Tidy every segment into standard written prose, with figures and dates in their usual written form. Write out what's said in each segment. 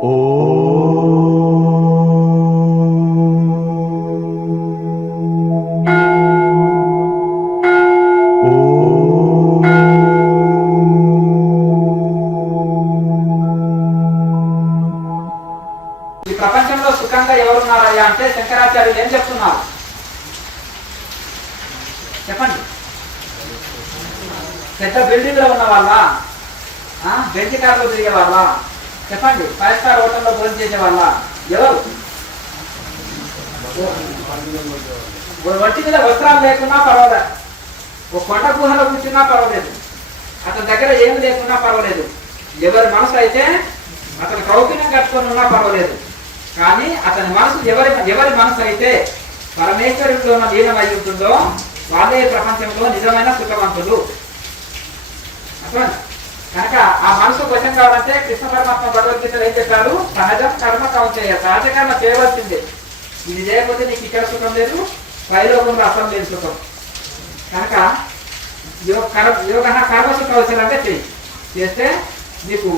ఈ ప్రపంచంలో సుఖంగా ఎవరున్నారయ్యా అంటే శంకరాచార్యులు ఏం చెప్తున్నారు చెప్పండి. పెద్ద బిల్డింగ్ లో ఉన్న వాళ్ళ, బెంచ్ కార్లో తిరిగే వాళ్ళ, చెప్పండి, 5 స్టార్ హోటల్లో భోజనం చేసే వాళ్ళ, ఎవరు? ఒంటి మీద వస్త్రాలు లేకున్నా పర్వాలేదు, ఒక కొండ గుహలో కూర్చున్నా పర్వాలేదు, అతని దగ్గర ఏమి లేకున్నా పర్వాలేదు, ఎవరి మనసు అయితే అతను కౌపినం కట్టుకొని ఉన్నా పర్వాలేదు, కానీ అతని మనసు ఎవరి మనసు అయితే పరమేశ్వరుడిలో లీనమై ఉంటుందో వాళ్ళే ప్రపంచంలో నిజమైన సుఖవంతులు. కనుక ఆ మనసు వశం కావాలంటే కృష్ణ పరమాత్మ భగవద్గీతలు ఏం చెప్పారు? సహజం కర్మ కౌంచేయ, సహజ కర్మ చేయవలసిందే. ఇది చేయకపోతే నీకు ఇక్కడ సుఖం లేదు, పైలోకంలో అసలు లేదు సుఖం. కనుక యోగ కర్మ సుఖ అవసరం అంటే చేస్తే నీకు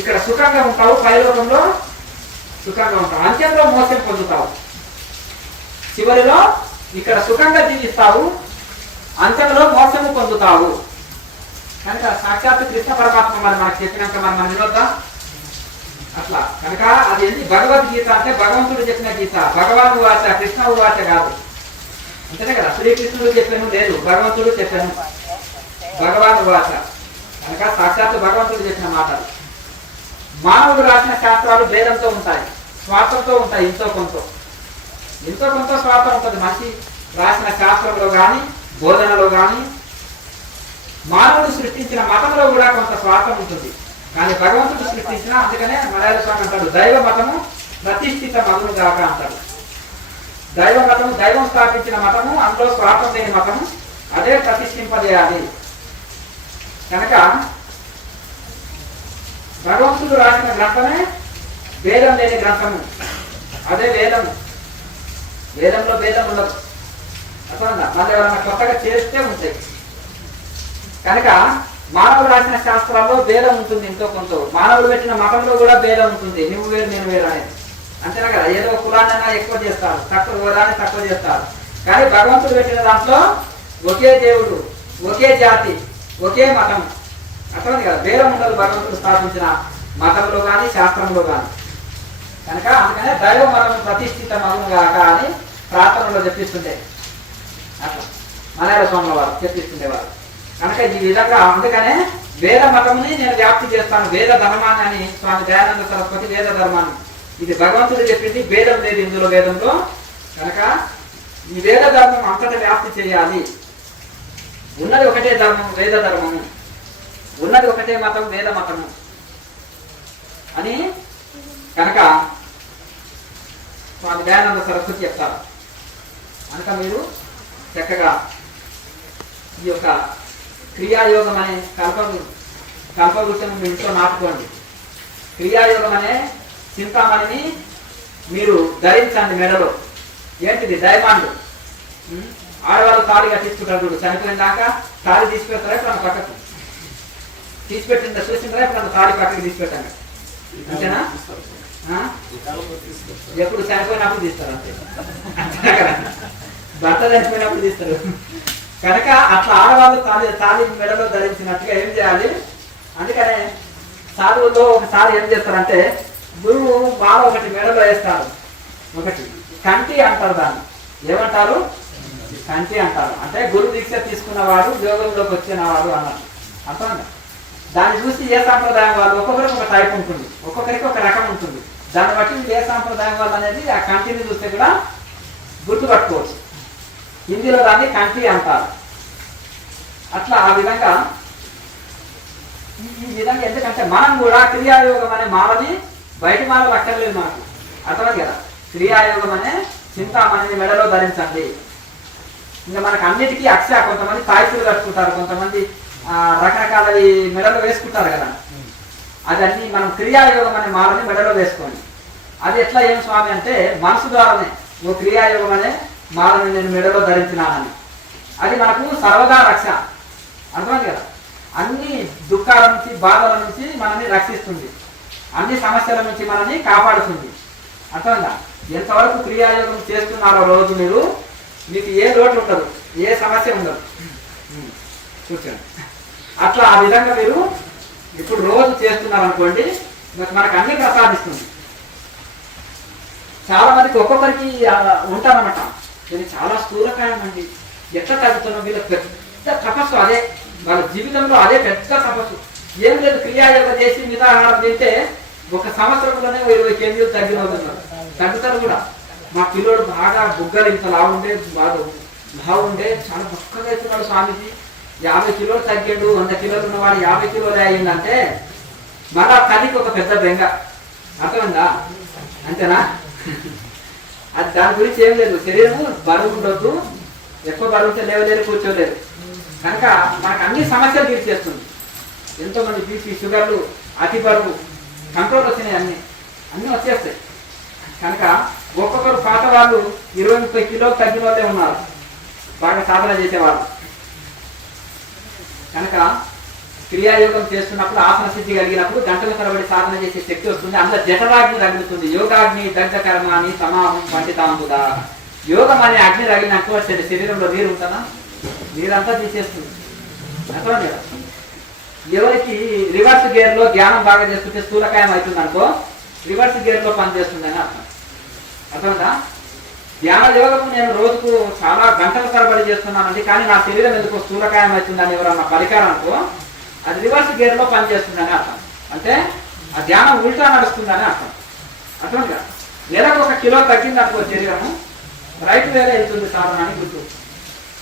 ఇక్కడ సుఖంగా ఉంటావు, పైలోకంలో సుఖంగా ఉంటావు, అంత్యంలో మోసం పొందుతావు. చివరిలో ఇక్కడ సుఖంగా జీవిస్తావు, అంత్యంలో మోసము పొందుతావు. కనుక సాక్షాత్ కృష్ణ పరమాత్మ మరి మనకు చెప్పినాక మనం వినొద్దాం అట్లా. కనుక అది ఏంటి? భగవద్గీత అంటే భగవంతుడు చెప్పిన గీత, భగవాను వాచ కృష్ణ వాచ కాదు, అంతేనే కదా. శ్రీకృష్ణుడు చెప్పాను లేదు, భగవంతుడు చెప్పాను, భగవాను వాచ. కనుక సాక్షాత్ భగవంతుడు చెప్పిన మాటలు. మానవుడు రాసిన శాస్త్రాలు భేదంతో ఉంటాయి, స్వార్థంతో ఉంటాయి, ఎంతో కొంత స్వార్థం ఉంటుంది మనిషి రాసిన శాస్త్రంలో కానీ బోధనలో కానీ. మానవుడు సృష్టించిన మతంలో కూడా కొంత స్వార్థం ఉంటుంది, కానీ భగవంతుడు సృష్టించిన, అందుకనే మలయాళ స్వామి అంటాడు, దైవ మతము ప్రతిష్ఠిత మతము కాక అంటాడు. దైవ మతము, దైవం స్థాపించిన మతము, అందులో స్వార్థం లేని మతము, అదే ప్రతిష్ఠింపజేయాలి. కనుక భగవంతుడు రాసిన గ్రంథమే భేదం లేని గ్రంథము, అదే వేదము. వేదంలో భేదం ఉండదు, అట్లా మళ్ళీ ఎవరైనా కొత్తగా చేస్తే ఉంటాయి. కనుక మానవుడు రాసిన శాస్త్రాల్లో భేదం ఉంటుంది, ఎంతో కొంత. మానవుడు పెట్టిన మతంలో కూడా భేదం ఉంటుంది, నువ్వు వేరు నేను వేరు అనేది, అంతేనా కదా. ఏదో కులాన్నైనా ఎక్కువ చేస్తారు, తక్కువ చేస్తారు, కానీ భగవంతుడు పెట్టిన దాంట్లో ఒకే దేవుడు, ఒకే జాతి, ఒకే మతం, అర్థమైంది కదా. భేదం ఉండదు భగవంతుడు స్థాపించిన మతంలో కానీ శాస్త్రంలో కానీ. కనుక అందుకనే దైవ మతం ప్రతిష్ఠిత మతం కాక అని ప్రార్థనలో చెప్పిస్తుండే, అట్లా మలయాళ స్వాముల వారు చెప్పిస్తుండేవారు. కనుక ఈ విధంగా అందుకనే వేద మతముని నేను వ్యాప్తి చేస్తాను, వేద ధర్మాన్ని అని స్వామి దయానంద సరస్వతి వేద ధర్మాన్ని. ఇది భగవంతుడు చెప్పింది, భేదం లేదు ఇందులో వేదంలో. కనుక ఈ వేద ధర్మం అంతటా వ్యాప్తి చేయాలి. ఉన్నది ఒకటే ధర్మం, వేద ధర్మము, ఉన్నది ఒకటే మతం, వేద మతము అని కనుక స్వామి దయానంద సరస్వతి చెప్తారు. కనుక మీరు చక్కగా ఈ యొక్క క్రియాయోగం అనే కల్పవృక్షం మీ ఇంట్లో నాటుకోండి. క్రియాయోగం అనే చింతామణిని మీరు ధరించండి మెడలో. ఏంటిది? డైమండ్. ఆడవాళ్ళు తాళి కట్టించుకుంటారు చూడు, చనిపోయిన దాకా తాళి తీసిపెడతారా ఇప్పుడు పక్కకు తీసిపెట్టిందా చూసిందా? ఇప్పుడు తాళి పక్కకి తీసిపెట్టాను, అంతేనా? ఎప్పుడు చనిపోయినప్పుడు తీస్తారు, అంతే కదా. భర్త చనిపోయినప్పుడు తీస్తారు. కనుక అట్లా ఆడవాళ్ళు తాళి మెడలో ధరించినట్టుగా ఏం చేయాలి? అందుకనే సాధువుల్లో ఒకసారి ఏం చేస్తారంటే గురువు మాల ఒకటి మెడలో వేస్తారు, ఒకటి కంటి అంటారు, దాన్ని ఏమంటారు? కంటి అంటారు. అంటే గురు దీక్ష తీసుకున్నవాడు, యోగంలోకి వచ్చినవాడు అన్నారు, అర్థం. దాన్ని చూసి ఏ సాంప్రదాయం వాళ్ళు, ఒక్కొక్కరికి ఒక టైప్ ఉంటుంది, ఒక్కొక్కరికి ఒక రకం ఉంటుంది. దాన్ని బట్టి ఏ సాంప్రదాయం వాళ్ళు అనేది ఆ కంటిని చూస్తే కూడా గుర్తుపట్టుకోవచ్చు. హిందీలో దాన్ని కంటి అంటారు. అట్లా ఆ విధంగా ఈ విధంగా ఎందుకంటే మనం కూడా క్రియాయోగం అనే మాలని బయట మాలలు అక్కర్లేదు మనకు, అర్థమైంది కదా. క్రియాయోగం అనే చింతామణిని మెడలో ధరించండి. ఇంకా మనకు అన్నిటికీ అక్ష, కొంతమంది తాయితులు కట్టుకుంటారు, కొంతమంది రకరకాల మెడలో వేసుకుంటారు కదా. అదన్నీ మనం క్రియాయోగం అనే మాలని మెడలో వేసుకోండి. అది ఎట్లా ఏం స్వామి అంటే మనసు ద్వారానే ఓ క్రియాయోగం అనే మాలని నేను మెడలో ధరించినానని, అది మనకు సర్వదా రక్ష, అర్థమైంది కదా. అన్ని దుఃఖాల నుంచి, బాధల నుంచి మనల్ని రక్షిస్తుంది. అన్ని సమస్యల నుంచి మనల్ని కాపాడుతుంది. అర్థంగా ఎంతవరకు క్రియాయోగం చేస్తున్నారో రోజు మీరు, మీకు ఏ లోటు ఉండదు, ఏ సమస్య ఉండదు. కూర్చోండి. అట్లా ఆ విధంగా మీరు ఇప్పుడు రోజు చేస్తున్నారు అనుకోండి, మనకు అన్ని ప్రసాదిస్తుంది. చాలా మందికి ఒక్కొక్కరికి ఉంటారన్నమాట, ఇది చాలా స్థూలకాయం అండి, ఎట్లా తగ్గుతున్నాం, వీళ్ళ పెద్ద తపస్సు అదే, వాళ్ళ జీవితంలో అదే పెద్ద తపస్సు. ఏం లేదు, క్రియాయోగం చేసి మితాహారం తింటే ఒక సంవత్సరంలోనే 20 కేజీలు తగ్గుతారు కూడా. మా పిల్లోడు బాగా బుగ్గలు ఇంత లావుండే, బాగా బాగుండే, చాలా బుక్కగా అవుతున్నాడు స్వామిజీ, 50 కిలోలు తగ్గాడు, 100 కిలోలు ఉన్నవాడు 50 కిలోలు అయ్యిందంటే మళ్ళా తల్లికి ఒక పెద్ద బెంగ. అర్థమైందా? అంతేనా? అది దాని గురించి ఏం లేదు. శరీరము బరువు ఉండొద్దు, ఎక్కువ బరువు ఉంటే లేవలేరు, కూర్చోలేరు. కనుక మనకు అన్ని సమస్యలు తీర్చేస్తుంది. ఎంతో మంది బీపీ, షుగర్లు, అతి బరువు కంట్రోల్ వచ్చినాయి, అన్నీ వచ్చేస్తాయి. కనుక ఒక్కొక్కరు పాత వాళ్ళు 20-30 కిలోలు తగ్గిన వాళ్ళే ఉన్నారు, బాగా సాధన చేసేవాళ్ళు. కనుక క్రియాయోగం చేస్తున్నప్పుడు, ఆసన సిద్ధి కలిగినప్పుడు గంటల తరబడి సాధన చేసే శక్తి వస్తుంది. అందులో జఠరాగ్ని తగులుతుంది. యోగాగ్ని దగ్ధ కర్మాని సమాహం పండితాంబుదా. యోగం అనే అగ్ని తగిలినట్టు శరీరంలో నీరు ఉంటుందా, నీరంతా తీసేస్తుంది. అర్థం కదా? ఎవరికి రివర్స్ గేర్ లో ధ్యానం బాగా చేసుకుంటే స్థూలకాయం అవుతుంది అనుకో, రివర్స్ గేర్ లో పనిచేస్తుంది అని అర్థం. అర్థమైందా? ధ్యాన యోగం నేను రోజుకు చాలా గంటల తరబడి చేస్తున్నానండి, కానీ నా శరీరం ఎందుకు స్థూలకాయం అవుతుందని ఎవరన్నా పరికారనుకో, అది రివర్స్ గేర్ లో పనిచేస్తుందని అర్థం. అంటే ఆ ధ్యానం ఉల్టా నడుస్తుందని అర్థం. అర్థమైందా? నెలకు 1 కిలో తగ్గింది అనుకో శరీరము, రైట్ వేరే వెళ్తుంది సాధన అని గుర్తు.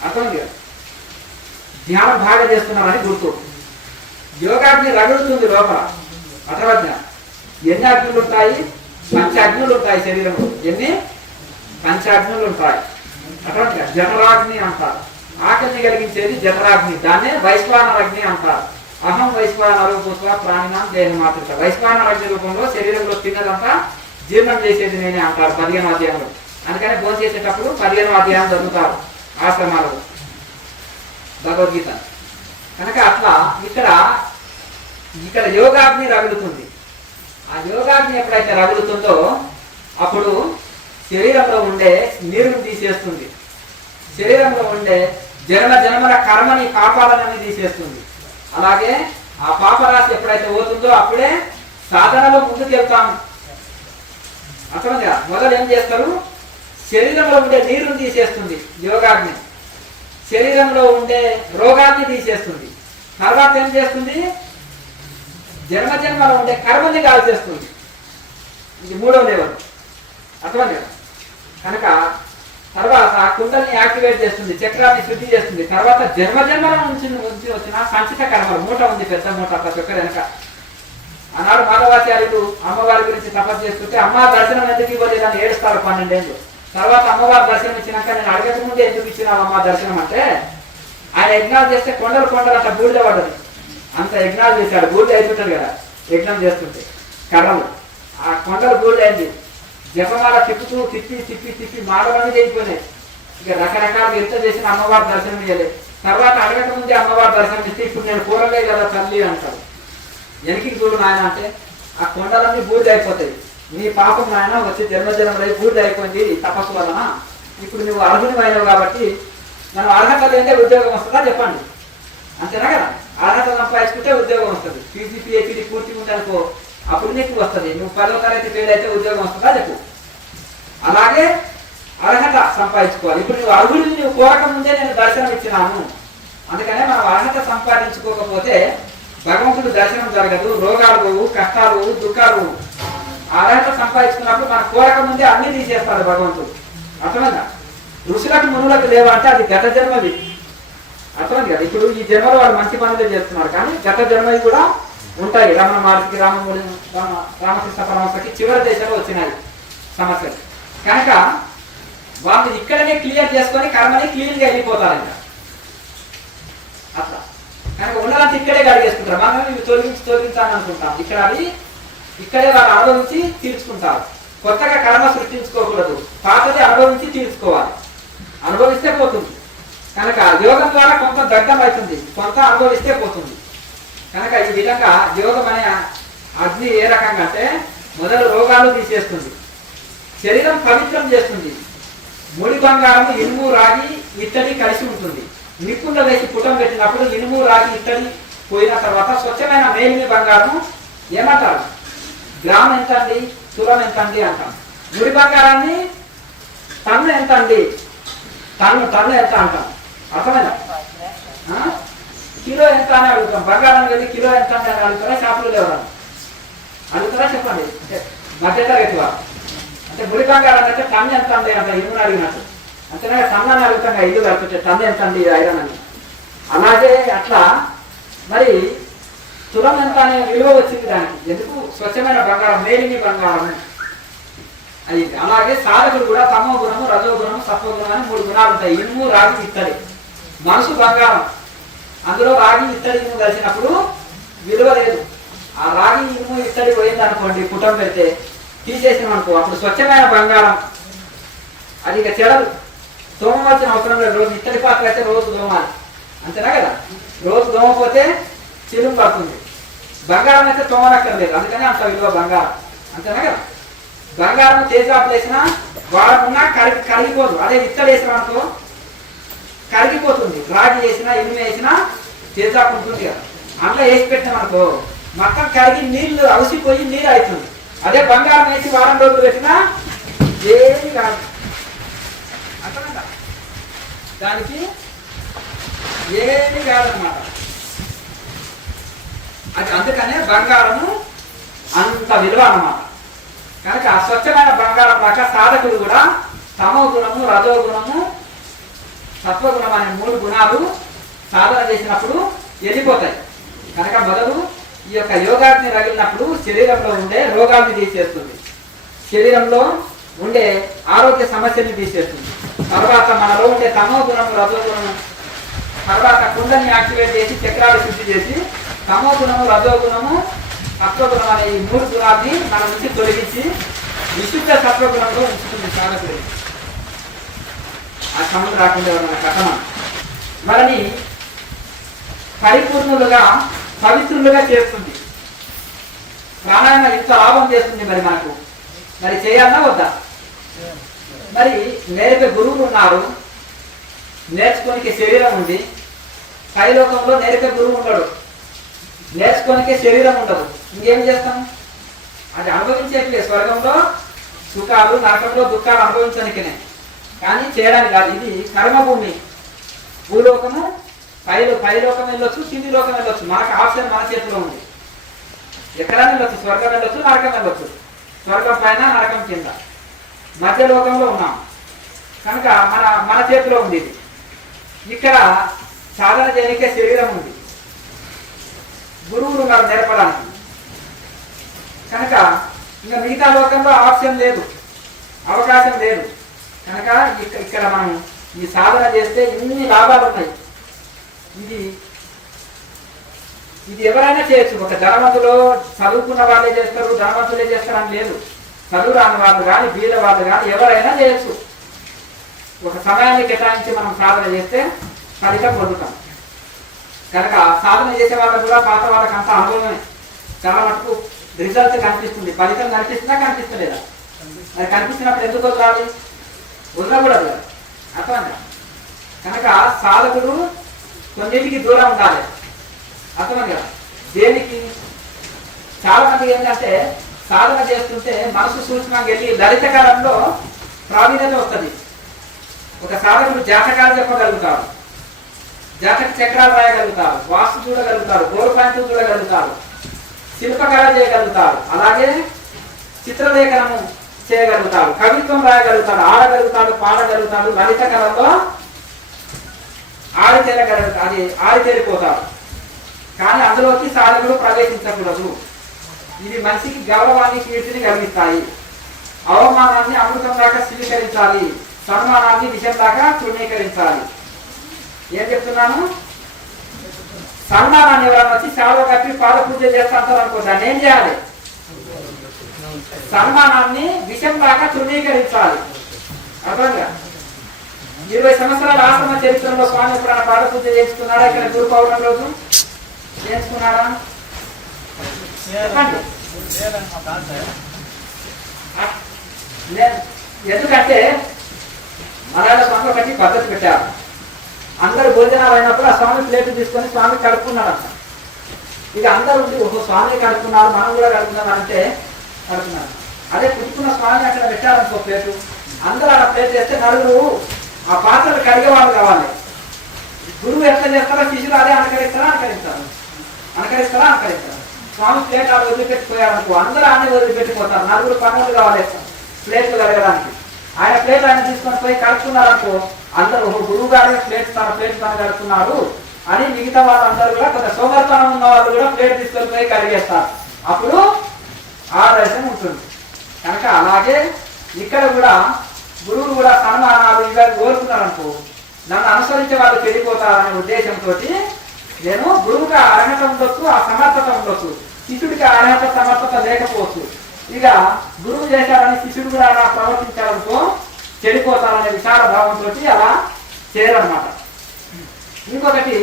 అర్థమైంది కదా? ధ్యానం బాగా చేస్తున్నారని గుర్తు. యోగాగ్ని రగులుతుంది లోపల. అర్థమైందా? ఎన్ని అగ్నులు ఉంటాయి? 5 అగ్నులు ఉంటాయి శరీరంలో. ఎన్ని? 5 అగ్నులు ఉంటాయి. అర్థమైందా? జఠరాగ్ని అంటారు. ఆకలిని కలిగించేది జఠరాగ్ని, దాన్నే వైశ్వానర అగ్ని అంటారు. అహం వైశ్వానరు భూత్వా ప్రాణినాం దేహమాతృత. వైశ్వానర అగ్ని రూపంలో శరీరంలో తిన్నదంతా జీర్ణం చేసేది నేనే అంటారు 15వ అధ్యాయంలో. అందుకనే భోజనం చేసేటప్పుడు 15వ అధ్యాయం చదువుతారు ఆశ్రమాలలో భగవద్గీత. కనుక అట్లా ఇక్కడ యోగాగ్ని రగులుతుంది. ఆ యోగాగ్ని ఎప్పుడైతే రగులుతుందో అప్పుడు శరీరంలో ఉండే నీరుని తీసేస్తుంది. శరీరంలో ఉండే జన్మల కర్మని, పాపాలన్నీ తీసేస్తుంది. అలాగే ఆ పాపరాశి ఎప్పుడైతే పోతుందో అప్పుడే సాధనలో ముందుకు వెళ్తాము. అర్థమైందా? మొదలు ఏం చేస్తారు? శరీరంలో ఉండే నీరుని తీసేస్తుంది యోగాగ్ని, శరీరంలో ఉండే రోగాన్ని తీసేస్తుంది. తర్వాత ఏం చేస్తుంది? జన్మలో ఉండే కర్మని కాల్చేస్తుంది. ఇది 3వ లెవెల్. అర్థమైంది కదా? కనుక తర్వాత కుండల్ని యాక్టివేట్ చేస్తుంది, చక్రాన్ని శుద్ధి చేస్తుంది. తర్వాత జన్మల నుంచి వచ్చిన సంచిత కర్మలు, మూట ఉంది, పెద్ద మూట ప్రతి ఒక్కరు వెనక. ఆనాడు మాధవాచార్యులు అమ్మవారి గురించి తపస్సు చేస్తుంటే అమ్మ దర్శనం ఎందుకు ఇవ్వలేదని ఏడుస్తారు 12 ఏళ్ళు. తర్వాత అమ్మవారి దర్శనం ఇచ్చినాక నేను అడగక ముందే ఎందుకు ఇచ్చినావు అమ్మ దర్శనం అంటే, ఆయన యజ్ఞాలు చేస్తే కొండలు అట్లా బూడిద పడ్డది. అంత యజ్ఞాలు చేశాడు, బూడిద అయిపోతుంది కదా యజ్ఞం చేస్తుంటే కర్రలు, ఆ కొండలు బూడిద అయింది. జపమాల తిప్పి మాలవన్నీ చేయిపోయినాయి. ఇక రకరకాలు ఎంత చేసిన అమ్మవారి దర్శనం ఇవ్వలేదు. తర్వాత అడగక ముందే అమ్మవారి దర్శనం ఇస్తే ఇప్పుడు నేను కూరలే కదా తల్లి అంటారు. వెనక్కి చూడు నాయన అంటే ఆ కొండలన్నీ బూడిద అయిపోతాయి. నీ పాపం నాయన వచ్చి జన్మలై బూడిద అయిపోయింది తపస్సు వలన. ఇప్పుడు నువ్వు అర్హుని అయినావు కాబట్టి మనం అర్హత లేదే ఉద్యోగం వస్తుందా చెప్పండి. అంతేనా కదా? అర్హత సంపాదించుకుంటే ఉద్యోగం వస్తుంది. పీజీ పిహెచ్డి పూర్తి ఉందనుకో, అప్పుడు నీకు వస్తుంది. నువ్వు 10వ తరగతి ఫెయిల్ అయితే ఉద్యోగం వస్తుందా చెప్పు. అలాగే అర్హత సంపాదించుకోవాలి. ఇప్పుడు నువ్వు అర్హుడిని నువ్వు కోరక ముందే నేను దర్శనం ఇచ్చినాను. అందుకనే మనం అర్హత సంపాదించుకోకపోతే భగవంతుడు దర్శనం జరగదు, రోగాలు పోవు, కష్టాలు పోవు, దుఃఖాలు పోవు. అర్హత సంపాదించుకున్నప్పుడు మన కోరక ముందే అన్ని తీసేస్తాడు భగవంతుడు. అర్థమైందా? ఋషులకు మునులకు లేవంటే అది గత జన్మది. అర్థమైంది కదా? ఇప్పుడు ఈ జన్మలో వాళ్ళు మంచి పనులే చేస్తున్నారు, కానీ గత జన్మవి కూడా ఉంటాయి. రమణ మహర్షికి, రామకృష్ణ పరమహంసకి చివరి దేశంలో వచ్చినాయి సమస్యలు. కనుక వాళ్ళు ఇక్కడనే క్లియర్ చేసుకొని కర్మని క్లీన్గా వెళ్ళిపోతారు. ఇంకా అట్లా కనుక ఉన్నదంతా ఇక్కడే గడిగేసుకుంటారు. మనం ఇవి తొలగించాలని అనుకుంటాం. ఇక్కడ అవి ఇక్కడే వాళ్ళు అనుభవించి తీర్చుకుంటారు. కొత్తగా కర్మ సృష్టించుకోకూడదు, పాతది అనుభవించి తీర్చుకోవాలి. అనుభవిస్తే పోతుంది. కనుక యోగం ద్వారా కొంత దగ్ధం అవుతుంది, కొంత అనుభవిస్తే పోతుంది. కనుక ఈ విధంగా యోగం అనే అగ్ని ఏ రకంగా అంటే మొదలు రోగాలు తీసేస్తుంది, శరీరం పవిత్రం చేస్తుంది. ముడి బంగారము ఇనుము రాగి ఇత్తడి కలిసి ఉంటుంది. నిప్పుల్లో వేసి పుటం పెట్టినప్పుడు ఇనుము రాగి ఇత్తడి పోయిన తర్వాత స్వచ్ఛమైన మేలిమి బంగారం ఏమంటారు? గ్రామ్ ఎంత అండి, తులం ఎంత అండి అంటాం. ముడి బంగారాన్ని టన్ను ఎంత అండి, టన్ను ఎంత అంటాం. అర్థమైనా? కిలో ఎంత అని అడుగుతాం. బంగారం వెళ్ళి కిలో ఎంత అని అడుగుతారా? షాపులు లేవరా అడుగుతారా? చెప్పండి. మధ్యతరగతి వారు అంటే ముడి బంగారం అంటే టన్ను ఎంత అండి అంట ఇనుమును అడిగినట్టు. అంతేనా? టన్ను అని అడుగుతాం ఇల్లు కడుతుంటే టన్ను ఎంత అండి ఐరన్ అని. అలాగే అట్లా మరి తులం ఎంత అనే విలువ వచ్చింది దానికి. ఎందుకు? స్వచ్ఛమైన బంగారం, మేలిమి బంగారం అయింది. అలాగే సాధకుడు కూడా తమో గుణము, రజో గుణము, సత్వగుణం అని 3 గుణాలు ఉంటాయి. ఇనుము రాగి ఇత్తడి. మనసు బంగారం, అందులో రాగి ఇత్తడి ఇనుము కలిసినప్పుడు విలువ లేదు. ఆ రాగి ఇనుము ఇత్తడి పోయింది అనుకోండి, పుటం పెడితే తీసేసాం అనుకో, అప్పుడు స్వచ్ఛమైన బంగారం. అది ఇక చెడదు, తోమవలసిన అవసరం లేదు. రోజు ఇత్తడి పాత్ర అయితే రోజు దోమాలి, అంతేనా కదా? రోజు దోమపోతే చిలుము పడుతుంది. బంగారం అయితే తోమనక్కర్లేదు, అందుకని అంత విలువ బంగారం, అంతేనా కదా? బంగారం తేజాపు వేసినా వారం ఉన్నా కరిగిపోదు. అదే ఇత్తడి వేసినా అనుకో కరిగిపోతుంది. రాగి వేసినా ఇనుము వేసినా తేజాపు ఉంటుంది కదా. అందులో వేసి పెట్టినాం అనుకో మొత్తం కరిగి నీళ్లు అవసిపోయి నీరు అవుతుంది. అదే బంగారం వేసి వారం రోజులు పెట్టినా ఏమి కాదు, అర్థమైందా? దానికి ఏమి కాదనమాట. అది అందుకనే బంగారము అంత విలువ అన్నమాట. కనుక స్వచ్ఛమైన బంగారం లాగా సాధకుడు కూడా తమో గుణము, రజో గుణము, సత్వగుణం అనే 3 గుణాలు సాధన చేసినప్పుడు వెళ్ళిపోతాయి. కనుక మొదలు ఈ యొక్క యోగాగ్ని రగిలినప్పుడు శరీరంలో ఉండే రోగాల్ని తీసేస్తుంది, శరీరంలో ఉండే ఆరోగ్య సమస్యని తీసేస్తుంది. తర్వాత మనలో ఉండే తమో గుణము, రజో గుణము, తర్వాత కుండని యాక్టివేట్ చేసి చక్రాలు శుద్ధి చేసి తమో గుణము, రజో గుణము, సత్వగుణం అనే ఈ 3 గుణాన్ని మన నుంచి తొలగించి విశుద్ధ సత్వగుణంలో ఉంచుతుంది సాధకుడు. ఆ సముద్రం రాకుండా ఎవరైనా కథనం మనని పరిపూర్ణులుగా, పవిత్రులుగా చేస్తుంది. ప్రాణాయామం ఇంత లాభం చేస్తుంది. మరి మనకు మరి చేయాలన్నా వద్దా? మరి నేర్పే గురువులు ఉన్నారు, నేర్చుకోనికి శరీరం ఉంది. పైలోకంలో నేర్పే గురువు ఉండడు, నేర్చుకోనికే శరీరం ఉండదు. ఇంకేం చేస్తాం? అది అనుభవించేట్లే. స్వర్గంలో సుఖాలు, నరకంలో దుఃఖాలు అనుభవించడానికినే, కానీ చేయడానికి కాదు. ఇది కర్మభూమి. భూలోకము, పైలోకం వెళ్ళొచ్చు, కింది లోకం వెళ్ళొచ్చు. మనకు ఆప్షన్ మన చేతిలో ఉంది. ఎక్కడైనా వెళ్ళొచ్చు, స్వర్గం వెళ్ళొచ్చు, నరకం వెళ్ళొచ్చు. స్వర్గం పైన, నరకం కింద, మధ్య లోకంలో ఉన్నాం. కనుక మన చేతిలో ఉంది. ఇక్కడ సాధన చేయనికే శరీరం ఉంది, గురువులు ఉన్నారు నేర్పడానికి. కనుక ఇంకా మిగతా లోకంలో ఆప్షన్ లేదు, అవకాశం లేదు. కనుక ఇక్కడ మనం ఈ సాధన చేస్తే ఇన్ని లాభాలు ఉన్నాయి. ఇది ఎవరైనా చేయొచ్చు. ఒక ధనవంతులు చదువుకున్న వాళ్ళే చేస్తారు, ధనవంతులే చేస్తారని లేదు. చదువు రాని వాళ్ళు కానీ, బీద వాళ్ళు కానీ ఎవరైనా చేయొచ్చు. ఒక సమయాన్ని కేటాయించి మనం సాధన చేస్తే ఫలితం పొందుతాం. కనుక సాధన చేసే వాళ్ళకు కూడా పాత వాళ్ళకి అంత అనుభవమే. చాలా మటుకు రిజల్ట్ కనిపిస్తుంది, ఫలితం కనిపిస్తుందా, కనిపిస్తలేదా? మరి కనిపిస్తున్నప్పుడు ఎందుకు వదలాలి? వదలకూడదు కదా, అర్థమైందా? కనుక సాధకుడు కొన్నిటికి దూరం ఉండాలి, అర్థమైంది కదా? దేనికి? చాలా మంది ఏంటంటే సాధన చేస్తుంటే మనసు సూక్ష్మంగా వెళ్ళి లలిత కాలంలో ప్రావీణ్యత వస్తుంది. ఒక సాధకుడు జాతకాలు చెప్పగలుగుతాడు, జాతక చక్రాలు రాయగలుగుతారు, వాస్తు చూడగలుగుతారు, గోరుపాయింట్లు చూడగలుగుతారు, శిల్పకళ చేయగలుగుతారు, అలాగే చిత్రలేఖనము చేయగలుగుతాడు, కవిత్వం రాయగలుగుతాడు, ఆడగలుగుతాడు, పాడగలుగుతాడు. లలిత కళలో ఆరితేరిపోతాడు. కానీ అందులోకి సాధకుడు ప్రవేశించకూడదు. ఇది మనిషికి గౌరవాన్ని, కీర్తిని కలిగిస్తాయి. అవమానాన్ని అమృతం దాకా స్వీకరించాలి, సన్మానాన్ని విషయం దాకా తృణీకరించాలి. ఏం చెప్తున్నాను? సన్మానాన్ని ఎవరైనా వచ్చి సేవ కప్పి పాద పూజ చేస్తా అంటారు అనుకో, దాన్ని ఏం చేయాలి? సన్మానాన్ని విషయం దాకా తృణీకరించాలి. అర్థంగా 20 సంవత్సరాల ఆశ్రమ చరిత్రలో స్వామి ఎప్పుడైనా పాద పూజ చేసుకున్నాడా? ఇక్కడ గురు పౌర్ణమి రోజు చేసుకున్నాడా? చెప్పండి. ఎందుకంటే మలయాళ స్వామి ఒకటి పద్ధతి పెట్టారు. అందరు భోజనాలు అయినప్పుడు ఆ స్వామి ప్లేట్ తీసుకొని స్వామి కడుక్కున్నారంట. ఇక అందరూ ఉండి ఒక స్వామి కడుక్కున్నారు, మనం కూడా కడుక్కున్నాం అంటే కడుక్కున్నారు. అదే పుట్టుకున్న స్వామి అక్కడ పెట్టారనుకో ప్లేటు, అందరూ అలా ప్లేట్ చేస్తే నలుగురు ఆ పాత్రలు కడిగే వాళ్ళు కావాలి. గురువు ఎట్లా చేస్తారో శిష్యులు అదే అనుకరిస్తారా? స్వామి ప్లేట్ అలా వదిలిపెట్టిపోయారనుకో అందరూ అన్నీ వదిలిపెట్టిపోతారు. నలుగురు పనులు కావాలి ప్లేట్లు కడగడానికి. ఆయన ప్లేట్ ఆయన తీసుకొని పోయి కడుక్కున్నారనుకో అందరూ గురువు గారి తన ప్లేట్ తను కడుక్కున్నారు అని మిగతా వాళ్ళందరూ కూడా కొంత సోమర్పణం ఉన్న వాళ్ళు కూడా ప్లేట్ తీసుకొని పోయి కడిగేస్తారు. అప్పుడు ఆదర్శం ఉంటుంది. కనుక అలాగే ఇక్కడ కూడా గురువులు కూడా సన్మానాలు ఇవి కోరుకున్నారనుకో నన్ను అనుసరించే వాళ్ళు పెరిగిపోతారనే ఉద్దేశంతో నేను గురువుగా అర్హత ఉండొచ్చు, ఆ సమర్థత ఉండొచ్చు, శిష్యుడికి అర్హత సమర్థత లేకపోవచ్చు. ఇక గురువు చేశారని శిష్యుడు కూడా అలా ప్రవర్తించాలనుకో చెడిపోతారనే విచార భావంతో అలా చేయరన్నమాట. ఇంకొకటి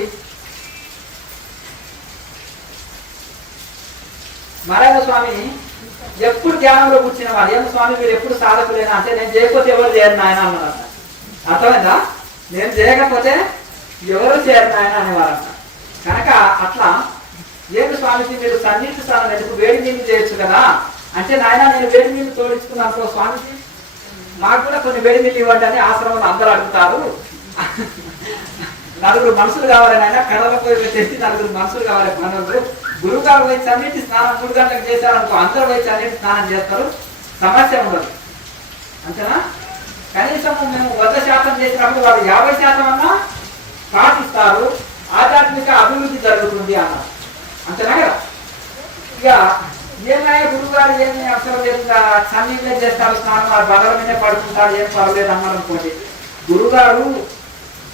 మలయాళ స్వామి ఎప్పుడు ధ్యానంలో కూర్చున్న వాడు, ఏమో స్వామి మీరు ఎప్పుడు సాధకులేనా అంటే నేను చేయకపోతే ఎవరు చేయరు నాయన అన్నారంట. అర్థమైందా? నేను చేయకపోతే ఎవరు చేయరు నాయన అనేవారంట. కనుక అట్లా ఏమి స్వామిజీ మీరు సన్నిధి స్థానం ఎందుకు వేడి నీళ్ళు చేయొచ్చు కదా అంటే నాయన నేను వేడి నీళ్ళు తోడించుకున్నాను స్వామిజీ నాకు కూడా కొన్ని వేడి నీళ్ళు ఇవ్వండి అని ఆశ్రమంలో అందరూ అడుగుతారు. నలుగురు మనుషులు కావాలని ఆయన కడల పోయి తెచ్చి నలుగురు మనుషులు కావాలి. పనులు గురువు గారు పోయి చన్నీటి స్నానం 3 గంటలకు చేశారనుకో అందరూ పోయి చన్నీటి స్నానం చేస్తారు, సమస్య ఉండదు. అంతేనా? కనీసం మేము 100% చేసినప్పుడు వాళ్ళు 50% అన్నా పాటిస్తారు, ఆధ్యాత్మిక అభివృద్ధి జరుగుతుంది అన్నారు. అంతేనా కదా? ఇక ఏమైనా గురువు గారు ఏమి అవసరం లేదు, చన్నీళ్ళే చేస్తారు స్నానం, వారు బదల మీదే పడుకుంటారు, ఏం పర్లేదు అన్నారు అనుకోండి. గురువు గారు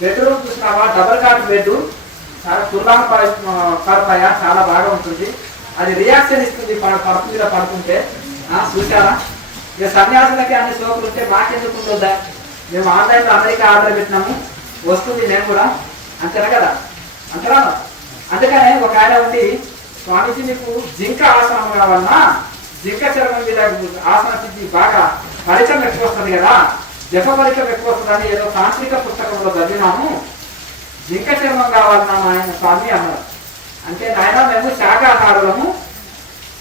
బెడ్రూమ్ చూసినావా, డబల్ కాట్ బెడ్, చాలా కుర్లాంగ పరపాయ చాలా బాగా ఉంటుంది, అది రియాక్షన్ ఇస్తుంది పరుపు మీద పడుకుంటే. చూసారా? ఇక సన్యాసులకి అన్ని సోకులు ఉంటే మాకెందుకు ఉండొద్దా? మేము ఆన్లైన్లో అమెరికా ఆర్డర్ పెట్టినాము, వస్తుంది నేను కూడా. అంతేనా కదా? అంతేనా? అందుకనే ఒక ఆయన ఉండి స్వామీజీ మీకు జింక ఆసనం కావాలన్నా జింక చర్మం మీద ఆసనం సిద్ధి బాగా ఫలితం ఎక్కువ వస్తుంది కదా, జప ఫలితం ఎక్కువ వస్తుందని ఏదో తాంత్రిక పుస్తకంలో చదివినాము, జింక చర్మం కావాలన్నా ఆయన స్వామి అన్నారు. అంటే నాయన మేము శాకాహారులము,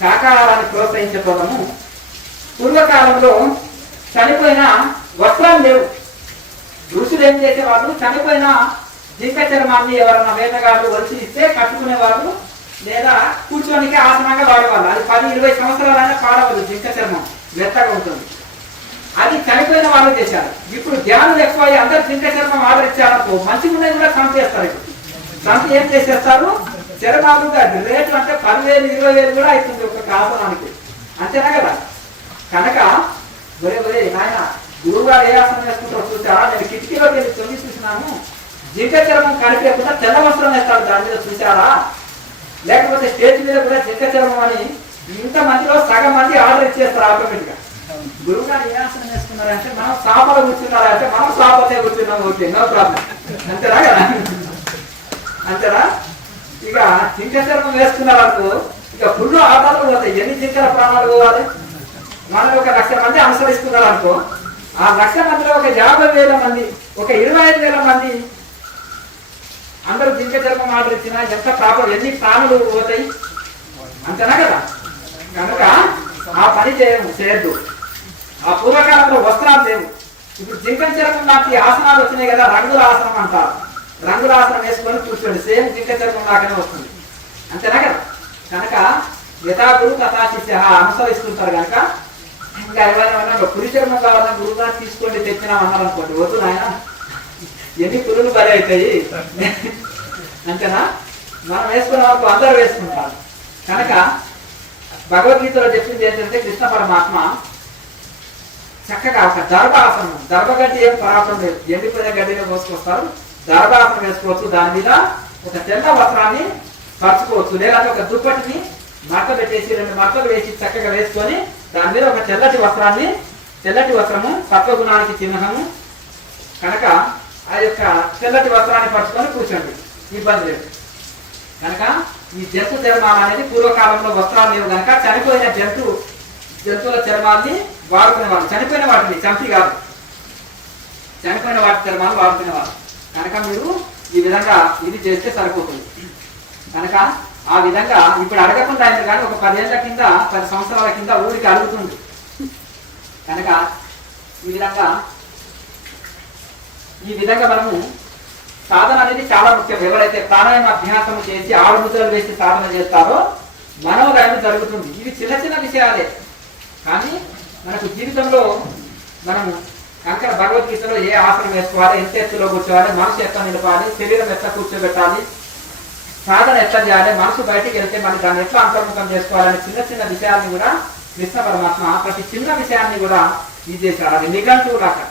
శాకాహారాన్ని ప్రోత్సహించేటోళ్ళము. పూర్వకాలంలో చనిపోయిన వస్త్రాలు లేవు. ఋషులు ఏం చేసేవాళ్ళు, చనిపోయిన జింక చర్మాన్ని ఎవరన్నా వేటగాళ్ళు వచ్చి ఇస్తే కట్టుకునేవాళ్ళు, లేదా కూర్చోనికి ఆసనంగా వాడేవాళ్ళు. అది 10-20 సంవత్సరాలైనా పాడవద్దు, జింక చర్మం మెత్తగా ఉంటుంది. అది చనిపోయిన వాళ్ళు చేశారు. ఇప్పుడు ధ్యానులు ఎక్కువ అందరు జింక చర్మం ఆర్డర్ ఇచ్చారనుకో మంచిగా ఉన్నది కూడా చంపేస్తారు. ఇప్పుడు చంపి ఏం చేసేస్తారు, చర్మాలు రేట్లు అంటే 10,000-20,000 కూడా అవుతుంది ఒక ఆసనానికి. అంతేనా కదా? కనుక ఒరే నాయన గురువు గారు ఏ ఆసనం వేసుకుంటారో చూసారా, నేను కిటికీలోకి వెళ్ళి తొంగి చూసినాను, జింక చర్మం కనిపించకుండా తెల్ల వస్త్రం వేస్తాడు దాని మీద, చూసారా? లేకపోతే స్టేజ్ మీద కూడా జింక చర్మం అని ఇంతమందిలో సగం మంది ఆర్డర్ ఇచ్చేస్తారు ఆటోమేటిక్ గా. గురువు గారు ఏ ఆసనం వేసుకున్నారంటే మనం సాపలో కూర్చున్నారా అంటే మనం సాపతే కూర్చున్నాం, ఓకే నో ప్రాబ్లం. అంతేనా కదా? అంతేనా? ఇక జింక చర్మం వేసుకున్నారనుకో ఇక ఫుల్ ఆర్డర్లు పోతాయి. ఎన్ని జింకల ప్రాణాలు పోవాలి? మనం 1,00,000 మంది అనుసరిస్తున్నారు అనుకో, ఆ 1,00,000 మందిలో ఒక 50,000 మంది, ఒక 25,000 మంది అందరూ జింక చర్మం ఆర్డర్ ఇచ్చినా ఎంత ప్రాబ్లం, ఎన్ని ప్రాణులు పోతాయి. అంతేనా కదా? కనుక ఆ పని చేయద్దు. ఆ పూర్వకాలంలో వస్త్రాలు లేవు. ఇప్పుడు జింక చర్మం లాంటి ఆసనాలు వచ్చినాయి కదా, రంగుల ఆసనం అంటారు. రంగుల ఆసనం వేసుకొని కూర్చోండి, సేమ్ జింక చర్మం లాగానే వస్తుంది. అంతేనా కదా? కనుక యథా గురు తథా శిష్య అనుసరిస్తుంటారు. కనుక ఇంకా ఎవరైనా పురి చర్మం కావాలన్నా గురువు గారు తీసుకోండి తెచ్చినాం అన్నారు అనుకోండి, వద్దు నాయన ఎన్ని పురులు బలి అవుతాయి. అంతేనా? మనం వేసుకున్న వరకు అందరూ వేసుకుంటారు. కనుక భగవద్గీతలో చెప్పింది ఏంటంటే కృష్ణ పరమాత్మ చక్కగా ఒక దర్భాసనం, దర్భగడ్డి ఏం పరాపం లేదు, ఎండిపోయిన గడ్డిలో పోసుకొస్తారు, దర్భాసనం వేసుకోవచ్చు. దాని మీద ఒక తెల్ల వస్త్రాన్ని పరుచుకోవచ్చు, లేదంటే ఒక దుప్పటిని మడత పెట్టేసి 2 మడతలు వేసి చక్కగా వేసుకొని దాని మీద ఒక తెల్లటి వస్త్రము సత్వగుణానికి చిహ్నము. కనుక ఆ యొక్క తెల్లటి వస్త్రాన్ని పరుచుకొని కూర్చోండి, ఇబ్బంది లేదు. కనుక ఈ జంతు చర్మాలు అనేది పూర్వకాలంలో వస్త్రాలు లేవు కనుక చనిపోయిన జంతువుల చర్మాన్ని వాడుకునేవాళ్ళు. చనిపోయిన వాటిని చంపి కాదు, చనిపోయిన వాటి చర్మాలు వాడుకునేవాళ్ళు. కనుక మీరు ఈ విధంగా ఇది చేస్తే సరిపోతుంది. కనుక ఆ విధంగా ఇప్పుడు అడగకుండా అయింది కానీ ఒక 10 ఏళ్ల కింద 10 సంవత్సరాల కింద ఊరికి అడుగుతుంది. కనుక ఈ విధంగా మనము సాధన అనేది చాలా ముఖ్యం. ఎవరైతే ప్రాణాయామ అభ్యాసం చేసి 6 ముద్రలు వేసి సాధన చేస్తారో మనోగాయం జరుగుతుంది. ఇవి చిన్న చిన్న విషయాలే కానీ మనకు జీవితంలో మనము కనుక భగవద్గీతలో ఏ ఆసనం వేసుకోవాలి, ఎంత ఎత్తులో కూర్చోవాలి, మనసు ఎట్లా నిలపాలి, శరీరం ఎట్లా కూర్చోబెట్టాలి, సాధన ఎట్లా చేయాలి, మనసు బయటికి వెళ్తే మనం దాన్ని ఎట్లా అంతర్ముఖం చేసుకోవాలని చిన్న చిన్న విషయాన్ని కూడా కృష్ణ పరమాత్మ ప్రతి చిన్న విషయాన్ని కూడా ఇది చేశాడు. అది నిఘంటువు లాగా,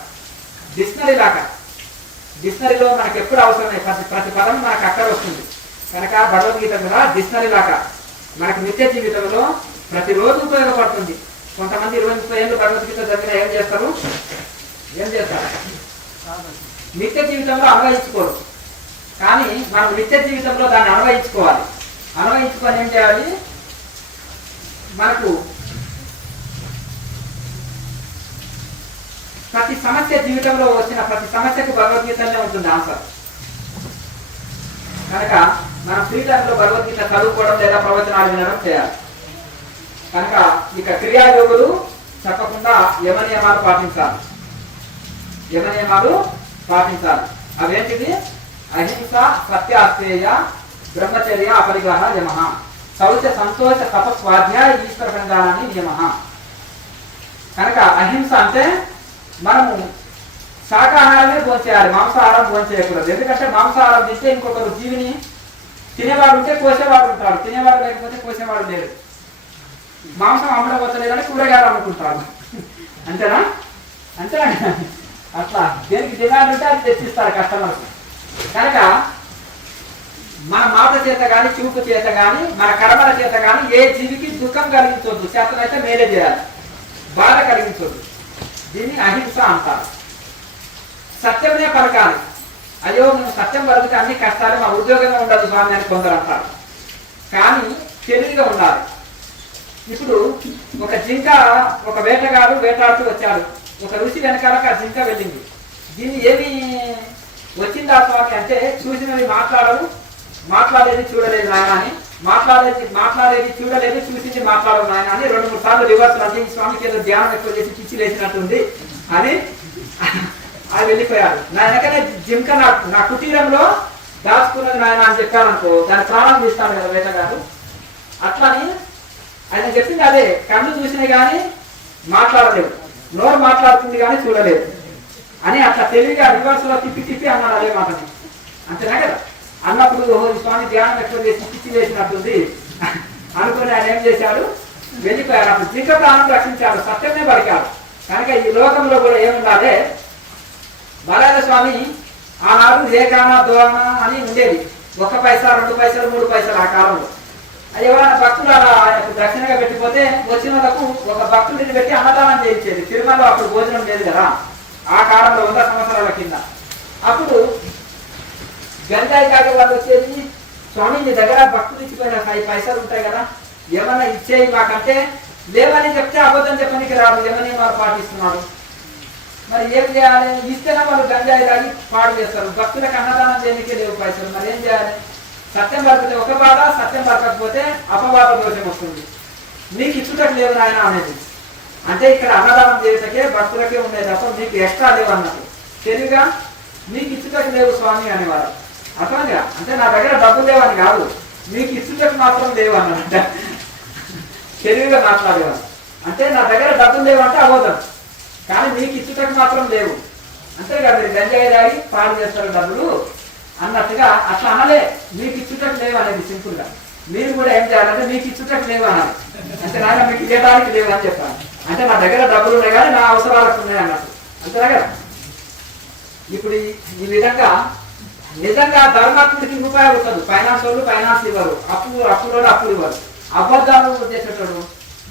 డిక్షనరీ లాగా. డిక్షనరీలో మనకు ఎప్పుడు అవసరమే ప్రతి పదం మనకు అక్కడ వస్తుంది. కనుక భగవద్గీత కూడా డిక్షనరీ లాగా మనకు నిత్య జీవితంలో ప్రతిరోజు ఉపయోగపడుతుంది. కొంతమంది 20-30 ఏళ్ళు భగవద్గీత దగ్గర ఏం చేస్తారు నిత్య జీవితంలో అన్వయించుకోరు. కానీ మనం నిత్య జీవితంలో దాన్ని అన్వయించుకోవాలి. అన్వయించుకొని ఏం చేయాలి, మనకు ప్రతి సమస్య జీవితంలో వచ్చిన ప్రతి సమస్యకు భగవద్గీతనే ఉంటుంది ఆన్సర్. కనుక మనం ఫ్రీ టైంలో భగవద్గీత చదువుకోవడం లేదా ప్రవచనాలు వినడం చేయాలి. కనుక ఇక క్రియాయోగులు తప్పకుండా యమ నియమాలు పాటించాలి. అవేంటిది? అహింస, సత్యాస్తేయ, బ్రహ్మచర్య, అపరిగ్రహ, యమ. శౌచ, సంతోష, తపస్వాధ్యాయ, ఈశ్వర సంధానాన్ని నియమ. కనుక అహింస అంటే మనము శాకాహారమే భోంచేయాలి, మాంసాహారం భోంచేయకూడదు. ఎందుకంటే మాంసాహారం తింటే ఇంకొకరు జీవిని తినేవాడు ఉంటే కోసేవాడు ఉంటాడు, తినేవాడు లేకపోతే కోసేవాడు లేడు. మాంసం అమ్మడం వచ్చలేదని కూరగాయలు అమ్ముకుంటాడు. అంతేనా? అంతేనా? అట్లా దేనికి డిమాండ్ ఉంటే అది తెచ్చిస్తారు కస్టమర్స్. కనుక మన మాట చేత కానీ, చూపు చేత కానీ, మన కర్మల చేత కానీ ఏ జీవికి దుఃఖం కలిగించవద్దు. చేతనైతే మేలే చేయాలి, బాధ కలిగించవద్దు. దీన్ని అహింస అంటారు. సత్యమే పలకాలి. అయ్యో మేము సత్యం పలికితే అన్ని కష్టాలు, మా ఉద్యోగంగా ఉండదు స్వామి అని కొందరు అంటారు. కానీ తెలివిగా ఉండాలి. ఇప్పుడు ఒక జింక, ఒక వేటగాడు వేటాడుతూ వచ్చాడు. ఒక ఋషి వెనకాల ఆ జింక వెళ్ళింది. దీన్ని ఏమి వచ్చిందా స్వామి అంటే, చూసినవి మాట్లాడవు, మాట్లాడేది చూడలేదు నాయన అని, మాట్లాడేది చూడలేదు, చూసింది మాట్లాడవు నాయన అని 2-3 సార్లు రివర్స్ అంటే ఈ స్వామికి ఏదో ధ్యానం ఎక్కువ చేసి పిచ్చి లేచినట్టుంది అని అది వెళ్ళిపోయాడు. నా వెనకనే జింక నా కుటీరంలో దాచుకున్నది నాయన అని చెప్పారనుకో, దాని ప్రాణం తీస్తాడు కదా వేటగాడు. అట్లని ఆయన చెప్పింది అదే. కళ్ళు చూసినాయి కానీ మాట్లాడలేదు, నోరు మాట్లాడుతుంది కానీ చూడలేదు అని అట్లా తెలివిగా రివర్స్ లో తిప్పి అన్నాడు అదే మాటని. అంతేనా కదా? అన్నప్పుడు ఈ స్వామి ధ్యానం ఎక్కువ చేసి పిచ్చి వేసినట్టుంది అనుకుని ఆయన ఏం చేశాడు, వెళ్ళిపోయాడు. అప్పుడు జింక ప్రాణం రక్షించాడు, సత్యమే పలికాడు. కనుక ఈ లోకంలో కూడా ఏముండాలి, బాలయ్య స్వామి ఆనాడు ఏకానా దోనా అని ఉండేది. 1 పైసా, 2 పైసలు, 3 పైసలు ఆ కాలంలో. అది ఎవరైనా భక్తులు అలా ఆయనకు దక్షిణగా పెట్టిపోతే వచ్చిన వాళ్ళకు ఒక భక్తుడిని పెట్టి అన్నదానం చేయించేది. తిరుమలలో అప్పుడు భోజనం లేదు కదా ఆ కాలంలో, 100 సంవత్సరాల కింద. అప్పుడు గంజాయి తాగే వాళ్ళు వచ్చేది, స్వామి నీ దగ్గర భక్తులు ఇచ్చిపోయిన 5 పైసలు ఉంటాయి కదా, ఏమన్నా ఇచ్చేయి మాకంటే, లేవని చెప్తే అబద్ధం చెప్పడానికి రాదు, ఏమని వారు పాటిస్తున్నాడు. మరి ఏం చేయాలి? ఇస్తేనే వాళ్ళు గంజాయి తాగి పాడు చేస్తారు. భక్తులకు అన్నదానం చేయడానికి లేవు పైసలు, మరి ఏం చేయాలి? సత్యం పలికితే ఒక బాధ, సత్యం పలకపోతే అపవాద దోషం వస్తుంది. నీకు ఇచ్చుటకు లేవు నాయన అనేది. అంటే ఇక్కడ అన్నదానం చేసేకే భక్తులకే ఉండేది తప్ప మీకు ఎక్స్ట్రా లేవు అన్నట్టు. తెలివిగా మీకు ఇచ్చుటకు లేవు స్వామి అనేవారు. అర్థంగా అంటే నా దగ్గర డబ్బులు లేవని కాదు, మీకు ఇచ్చుటకు మాత్రం లేవు అన్నమాట. తెలివిగా మాట్లాడేవారు. అంటే నా దగ్గర డబ్బులు లేవు అంటే అబోధం, కానీ మీకు ఇచ్చుటకు మాత్రం లేవు. అంతేకాదు మీరు గంజాయి తాగి పాడు చేస్తారు డబ్బులు అన్నట్టుగా అట్లా అనలే. మీకు ఇచ్చుటకు లేవు అనేది సింపుల్ గా. మీరు కూడా ఏం చేయాలంటే మీకు ఇచ్చుటకు లేవు అనాలి. అంటే నాయన మీకు ఇవ్వడానికి లేవు అని చెప్పాను. అంటే నా దగ్గర డబ్బులు ఉన్నాయి కానీ నా అవసరాలకు ఉన్నాయి అన్నట్టు. అంతేనా కదా? ఇప్పుడు ఈ విధంగా నిజంగా ధర్మాత్ముడికి రూపాయి ఉంటుంది. ఫైనాన్స్ వాళ్ళు ఫైనాన్స్ ఇవ్వరు, అప్పులు ఇవ్వరు. అబద్ధాలు చేసేటోడు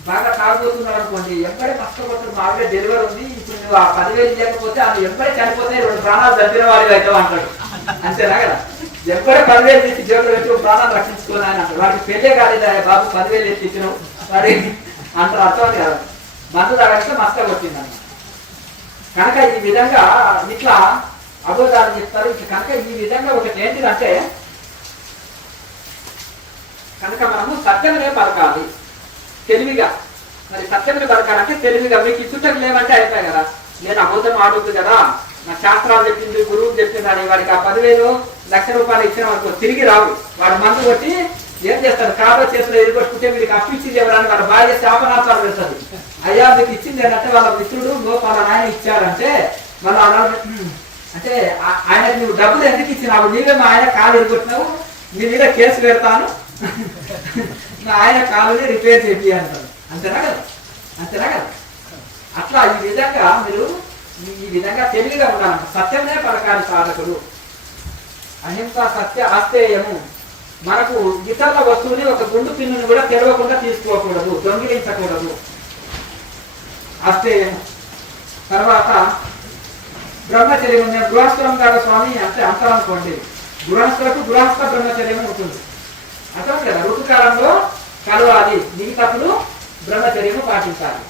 బాగా తాగుతున్నాడు అనుకోండి, ఎంబడే కష్టపడుతుంది, మా ఆవిడ డెలివరీ ఉంది, ఇప్పుడు నువ్వు ఆ 10,000 ఇవ్వకపోతే అది ఎంబడే చనిపోతే 2 ప్రాణాలు దబ్బిన వాళ్ళు అవుతావు అంటాడు. అంతేనా కదా? ఎప్పుడే 10,000 తీసి జోబులు పెట్టి ప్రాణాలు రక్షించుకోని ఆయన అంటారు. వాడికి పెళ్ళే కాలేదా బాబు 10,000 ఎత్తి ఇచ్చినావు వాడి అంటారు. అర్థం కాదు, మందు తాగడితే మస్తు కొట్టిందన్న. కనుక ఈ విధంగా ఇట్లా అబద్ధాలు చెప్తారు. కనుక ఈ విధంగా ఒకటి ఏంటిదంటే కనుక మనము సత్యమునే పలకాలి తెలివిగా. మరి సత్యముని పలకాలంటే తెలివిగా. మీకు ఇచ్చుటకు లేవంటే అయిపోయాయి కదా, నేను అబద్ధం ఆడొద్దు కదా, నా శాస్త్రాలు చెప్పింది గురువు చెప్పింది అని వాడికి ఆ 10,000 లక్ష రూపాయలు ఇచ్చిన వరకు తిరిగి రావు. వాడు మందు కొట్టి ఏం చేస్తాడు, కాలో చేతిలో ఎదుర్కొట్టుకుంటే వీడికి అప్పిచ్చింది ఎవరని వాళ్ళ భార్య శాపనార్థాలు పెడుతుంది. అయ్యా మీకు ఇచ్చింది ఏంటంటే వాళ్ళ మిత్రుడు వాళ్ళ నాయన ఇచ్చారంటే వాళ్ళ అంటే ఆయనకు నువ్వు డబ్బులు ఎందుకు ఇచ్చినావు, నీవే మా ఆయన కాలు ఎదుర్కొట్టినావు, నీ మీద కేసు పెడతాను, నా ఆయన కాలుని రిపేర్ చేయి అంటారు. అంతేనా కదా, అంతేనా కదా. అట్లా ఈ విధంగా మీరు ఈ విధంగా తెలివిగా ఉండాలంట. సత్యమే పలకాలి సాధకుడు. అహింస సత్య ఆస్తేయము. మనకు ఇతరుల వస్తువుని ఒక గుండు పిన్నుని కూడా తెలవకుండా తీసుకోకూడదు, దొంగిలించకూడదు. ఆస్తేయము. తర్వాత బ్రహ్మచర్యం. నేను గృహస్థులం కాదు స్వామి అంటే అంతరనుకోండి, గృహస్థులకు గృహస్థ బ్రహ్మచర్యం ఉంటుంది. అర్థం కదా, ఋతుకాలంలో కలవాలి, మిగతాప్పుడు బ్రహ్మచర్యము పాటించాలి.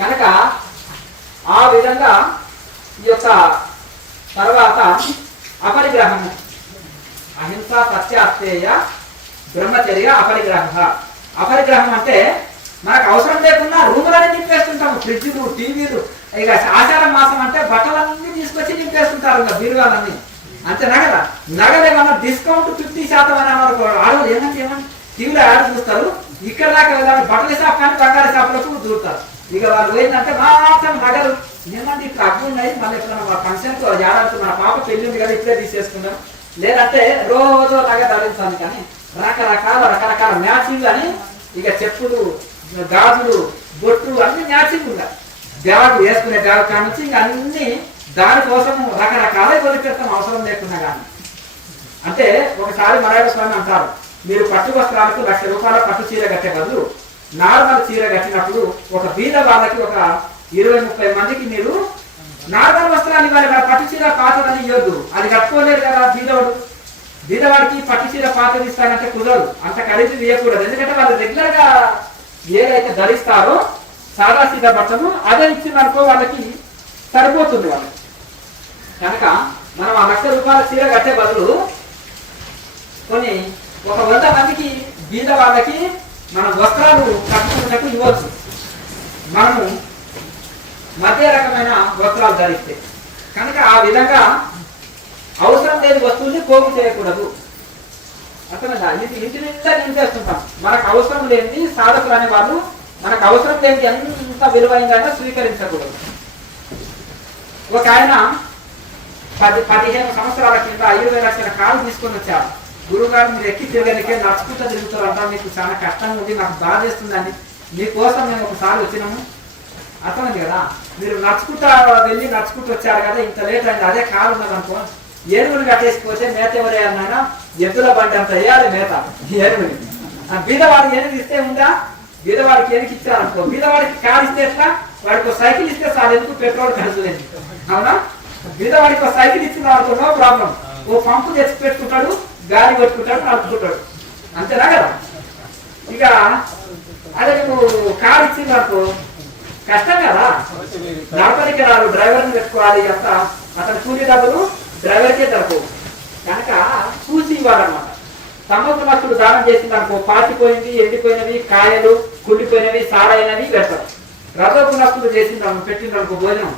కనుక ఆ విధంగా ఈ యొక్క తర్వాత అపరిగ్రహము. అహింస సత్య అస్తేయ బ్రహ్మచర్య అపరిగ్రహ. అపరిగ్రహం అంటే మనకు అవసరం లేకుండా రూములన్నీ నింపేస్తుంటాము, ఫ్రిడ్జ్లు టీవీలు. ఇక ఆషాఢ మాసం అంటే బట్టలన్నీ తీసుకొచ్చి నింపేస్తుంటారు ఇంకా బీరువాలన్నీ. అంతేనా కదా. నగలు ఏమన్నా డిస్కౌంట్ 50% అని అన్నారు. ఆడవాళ్ళు ఏమంటే టీవీలో యాడ్ చూస్తారు, ఇక్కడ దాకా వెళ్ళాలి బట్టల షాప్ కానీ బంగారు షాపులకు దూరుతారు. ఇక వాళ్ళు పోయిందంటే మాత్రం నగలు ఏమంటే ఇట్లా అగ్గు ఉన్నాయి, మళ్ళీ ఎప్పుడైనా మా ఫంక్షన్కి ఏడాది మన పాప పెళ్లి ఉంది కదా ఇప్పుడే తీసేసుకుందాం, లేదంటే రోజు నగ ధరించాలి. కానీ రకరకాల మ్యాచింగ్ అని ఇక చెప్పులు గాజులు బొట్టు అన్ని మ్యాచింగ్ ఉన్నాయి. బ్యాగ్ వేసుకునే బ్యాగ్ కానుంచి ఇంకా అన్ని దానికోసం రకరకాల కొనిపెడతాం అవసరం లేకుండా. కానీ అంటే ఒకసారి మరాఠ స్వామి అంటారు, మీరు పట్టు వస్త్రాలకు 1,00,000 రూపాయల పట్టు చీర కట్టే బదులు నార్మల్ చీర కట్టినప్పుడు ఒక బీద వాళ్ళకి ఒక 20-30 మందికి మీరు నార్మల్ వస్త్రాలు ఇవ్వాలి. పట్టు చీర పాతదని ఇవ్వద్దు, అది కట్టుకోలేరు కదా బీదవాడు. బీదవాడికి పట్టు చీర పాతది ఇస్తానంటే కుదరదు, అంత ఖరీదు వేయకూడదు. ఎందుకంటే వాళ్ళు రెగ్యులర్ గా ఏదైతే ధరిస్తారో సాదా సీదా బట్టను అదే ఇచ్చిందనుకో వాళ్ళకి సరిపోతుంది వాళ్ళకి. కనుక మనం ఆ 1,00,000 రూపాయల చీర కట్టే బదులు కొన్ని ఒక 100 మందికి బీద వాళ్ళకి మనం వస్త్రాలు కట్టుకున్నట్టు ఇవ్వచ్చు. మనము మధ్య రకమైన వస్త్రాలు ధరిస్తే కనుక ఆ విధంగా అవసరం లేని వస్తువుల్ని పోగు చేయకూడదు. అర్థమైందా. ఇది ఇంటి నిండా నింపేస్తుంటాం. మనకు అవసరం లేనిది సాధకులు అనే వాళ్ళు మనకు అవసరం లేనిది ఎంత విలువైందైనా స్వీకరించకూడదు. ఒక ఆయన 15 సంవత్సరాల కింద 20 లక్షల కారు తీసుకొని వచ్చారు. గురువుగారు మీరు ఎక్కి తిరగనికే నడుచుకుంటూ తిరుగుతారంట, మీకు చాలా కష్టంగా ఉంది, నాకు బాధ చేస్తుందండి, మీకోసం మేము ఒకసారి వచ్చినాము. అర్థమైంది కదా. మీరు నడుచుకుంటా వెళ్ళి నడుచుకుంటూ వచ్చారు కదా, ఇంత లేట్ అయింది. అదే కారు ఉన్నదనుకో ఏనుగుని కట్టేసిపోతే మేత ఎవరే అన్నాయినా ఎద్దుల బండి అంత వేయాలి మేత ఏనుగుని. బీదవాడికి ఏనుగు ఇస్తే ఉందా, బీదవాడికి ఏనుగు ఇచ్చారనుకో, బీదవాడికి కారు ఇస్తే ఎట్లా, వాడికి సైకిల్ ఇస్తే చాలు, ఎందుకు పెట్రోల్ ఖర్చు లేదు. అవునా. బీదవాడికి ఒక సైకిల్ ఇచ్చిన అనుకో నో ప్రాబ్లం, ఓ పంపు తెచ్చి పెట్టుకుంటాడు, గాలి కొట్టుకుంటాడు, నడుపుకుంటాడు. అంతేనా కదా. ఇక అదే నువ్వు కారు ఇచ్చింది అనుకో కష్టం కదా, నడపనికి రాదు, డ్రైవర్ని పెట్టుకోవాలి, అంతా అతను కూలీ డబ్బులు డ్రైవర్కే దొరకవు. కనుక చూసి ఇవ్వాలన్నమాట. తమకు నస్తుడు దానం చేసింది అనుకో పాతిపోయింది, ఎండిపోయినవి, కాయలు కుళ్ళిపోయినవి, సారైనవి పెడతారు. రథోపు నస్తుడు చేసింది పెట్టింది అనుకో భోజనం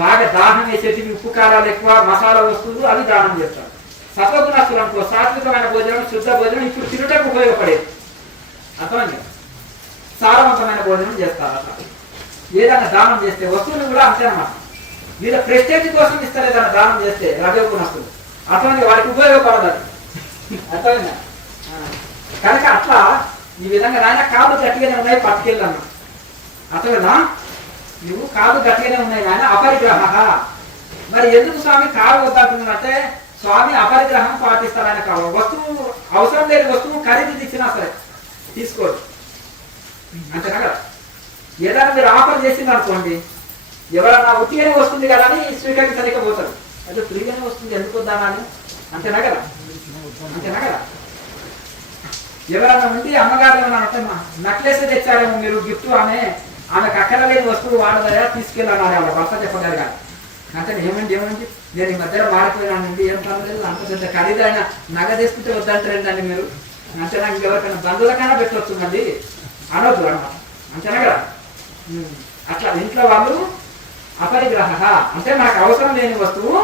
బాగా దాహం వేసేటివి, ఉప్పు కారాలు ఎక్కువ, మసాలా వస్తువులు అవి దానం చేస్తారు. సత్వగుణస్తులు అనుకో సాత్వికమైన భోజనం, శుద్ధ భోజనం, ఇప్పుడు తినటకు ఉపయోగపడేది. అర్థమైంది. సారవంతమైన భోజనం చేస్తారు. అట్లా ఏదైనా దానం చేస్తే వస్తువులు కూడా అంతే అన్నమాట. వీళ్ళ ప్రెస్టేజ్ కోసం ఇస్తారు ఏదైనా దానం చేస్తే రజోగుణస్తులు. అర్థమైంది, వాడికి ఉపయోగపడదు. అర్థమైందా. కనుక అట్లా ఈ విధంగా నాయన కాళ్ళు గట్టిగానే ఉన్నాయి పట్టుకెళ్ళాను. అర్థమైందా. నువ్వు కాళ్ళు గట్టిగానే ఉన్నాయి నాయన అపరిగ్రహ. మరి ఎందుకు స్వామి కాలు వద్దంటున్నానంటే స్వామి అపరిగ్రహం పాటిస్తారు. ఆయన కావాలి వస్తువు అవసరం లేని వస్తువు ఖరీదు ఇచ్చినా సరే తీసుకోడు. అంతేనా కదా. ఏదైనా మీరు ఆఫర్ చేసింది అనుకోండి, ఎవరన్నా ఉట్టిగానే వస్తుంది కదా అని స్వీకరించలేకపోతారు. అదే ఫ్రీగానే వస్తుంది ఎందుకు వద్దామని అంతేనా కదా? అంతేనా కదా? ఎవరన్నా ఉండి అమ్మగారు ఏమన్నా అంటే నక్లెస్ తెచ్చారేమో మీరు గిఫ్ట్, ఆమెకు అక్కడ లేని వస్తువు వాడదా తీసుకెళ్ళాలి వాళ్ళ భర్త చెప్పగారు కానీ. అంటే ఏమండి నేను ఈ మధ్యలో మారిపోయినానండి, ఏం పర్లేదు, అంత పెద్ద ఖరీదైన నగ తీసుకుంటే వద్దంటారండి మీరు. అంటే నాకు ఎవరికైనా బంధువులకైనా పెట్టవచ్చు మళ్ళీ అనొద్దు అన్నమాట. అంతేనా కదా? అట్లా ఇంట్లో వాళ్ళు అపరిగ్రహ అంటే మనకు అవసరం లేని వస్తువు,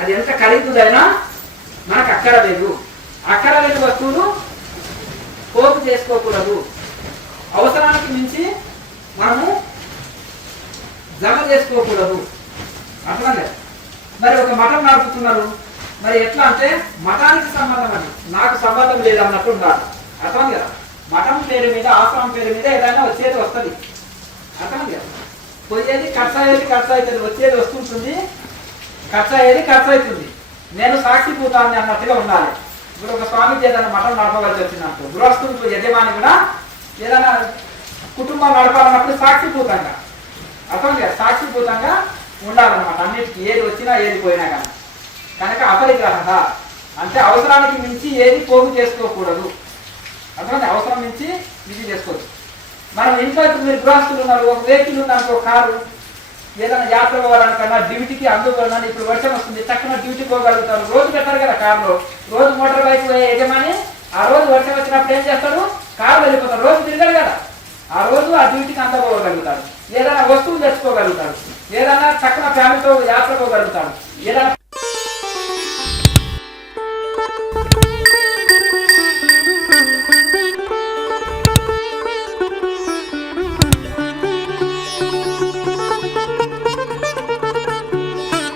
అది ఎంత ఖరీదుదైనా మనకు అక్కడ లేదు. అక్కడ లేని వస్తువులు పోపు చేసుకోకూడదు. అవసరానికి మించి మనము జమ చేసుకోకూడదు. అర్థమైంది? మరి ఒక మఠం నడుపుతున్నారు, మరి ఎట్లా అంటే మఠానికి సంబంధం అని నాకు సంబంధం లేదు అన్నట్టు ఉండాలి. అర్థమైంది కదా? మఠం పేరు మీద, ఆశ్రమం పేరు మీద ఏదైనా వచ్చేది వస్తుంది. అర్థమైంది కదా? పోయేది ఖర్చు అయ్యేది ఖర్చు అవుతుంది, వచ్చేది వస్తుంటుంది, ఖర్చు అయ్యేది ఖర్చు అవుతుంది. నేను సాక్షిభూతాన్ని అన్నట్టుగా ఉండాలి. ఇప్పుడు ఒక స్వామికి ఏదైనా మఠం నడపవలసి వచ్చినట్టు, గృహస్థులకు యజమాని కూడా ఏదైనా కుటుంబం నడపాలన్నప్పుడు సాక్షిభూతంగా, అర్థమైంది కదా? సాక్షిభూతంగా ఉండాలన్నమాట అన్నిటికీ, ఏది వచ్చినా ఏది పోయినా కానీ. కనుక అపరిగ్రహ అంటే అవసరానికి మించి ఏది పోగు చేసుకోకూడదు. అర్థమైంది? అవసరం మించి ఇది చేసుకోవచ్చు. మనం ఇంట్లో ఇప్పుడు మీరు గృహస్థులు ఉన్నారు, ఒక వెహికల్ ఉందనుకో, కారు, ఏదైనా యాత్ర పోవాలనుకన్నా డ్యూటీకి అందుకోవాలని, ఇప్పుడు వర్షం వస్తుంది చక్కగా డ్యూటీకి పోగలుగుతారు. రోజు పెట్టారు కదా కారులో, రోజు మోటార్ బైక్ యజమాని ఆ రోజు వర్షం వచ్చినప్పుడు ఏం చేస్తాడు, కారు వెళ్ళిపోతాడు, రోజు తిరగడు కదా, ఆ రోజు ఆ డ్యూటీకి అందపోగలుగుతాడు. ఏదైనా వస్తువులు తెచ్చుకోగలుగుతాడు, ఏదైనా చక్కగా ఫ్యామిలీతో యాత్ర పోగలుగుతాడు, ఏదైనా